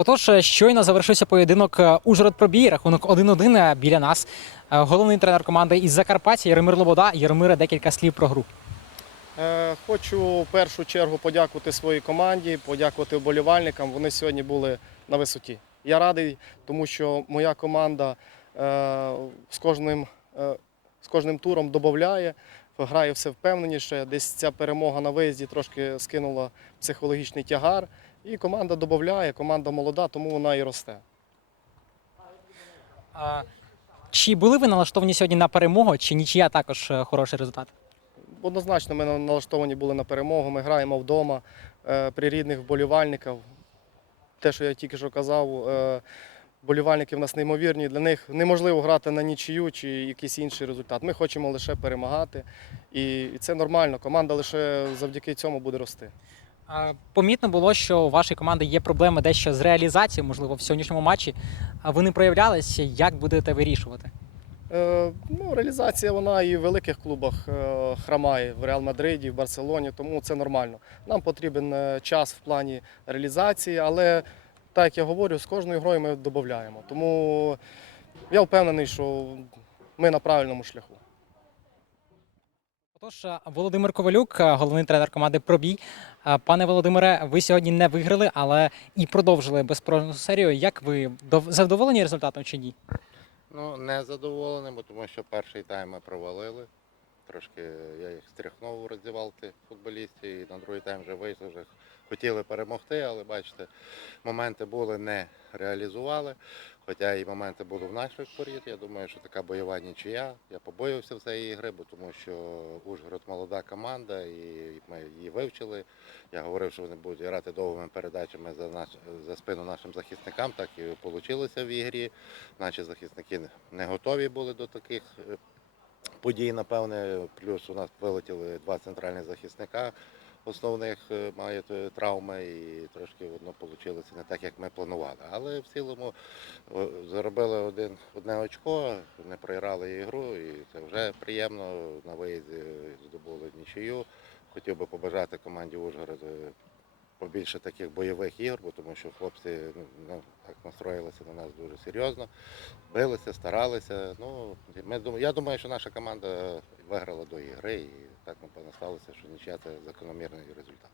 Отож, е, щойно завершився поєдинок е, Ужгород пробій, рахунок 1-1 е, біля нас. Головний тренер команди із Закарпаття Яромир Лобода. Яромире, декілька слів про гру. Хочу в першу чергу подякувати своїй команді, подякувати вболівальникам. Вони сьогодні були на висоті. Я радий, тому що моя команда з кожним, з кожним туром додає, грає все впевненіше. Десь ця перемога на виїзді трошки скинула психологічний тягар. І команда додає, команда молода, тому вона і росте. Е, Чи були ви налаштовані сьогодні на перемогу, чи нічия також е, хороший результат? Однозначно, ми налаштовані були на перемогу. Ми граємо вдома е, при рідних вболівальників. Те, що я тільки що казав, е, вболівальники в нас неймовірні. Для них неможливо грати на нічию чи якийсь інший результат. Ми хочемо лише перемагати, і це нормально. Команда лише завдяки цьому буде рости. Помітно було, що у вашої команди є проблеми дещо з реалізацією, можливо, в сьогоднішньому матчі. А Вони проявлялися. Як будете вирішувати? Е, ну, реалізація вона і в великих клубах е, в Реал Мадриді, в Барселоні, тому це нормально. Нам потрібен е, час в плані реалізації, але так як я говорю, з кожною грою ми додаємо. Тому я впевнений, що ми на правильному шляху. Отож, Володимир Ковалюк, е, головний тренер команди Пробій. Е, Пане Володимире, ви сьогодні не виграли, але і продовжили безпрожну серію. Як ви дов- задоволені результатом чи ні? Ну, не задоволений, бо тому що перший тайм ми провалили. Трошки я їх стряхнув у роздівалки футболістів, і на другий тайм вже вийшли, вже хотіли перемогти, але бачите, моменти були не реалізували. Хоча і моменти були в наших порід. Я думаю, що така бойова нічия. Я побоювався в цієї гри, бо тому що Ужгород молода команда, і ми її вивчили. Я говорив, що вони будуть грати довгими передачами за наш за спину нашим захисникам. Так і вийшло в ігрі. Наші захисники не готові були до таких е, подій, напевне. Плюс у нас вилетіли два центральних захисника. Основних е, мають е, травми і трошки воно вийшло не так, як ми планували. Але в цілому заробили один, одне очко, не програли ігру, і це вже приємно. На виїзді здобули нічию. Хотів би побажати команді Ужгород е, побільше таких бойових ігор, бо тому що хлопці ну, ну, так настроїлися на нас дуже серйозно, билися, старалися. Ну, ми, я думаю, що наша команда виграла до ігри, і так напевно сталося, що нічия це закономірний результат.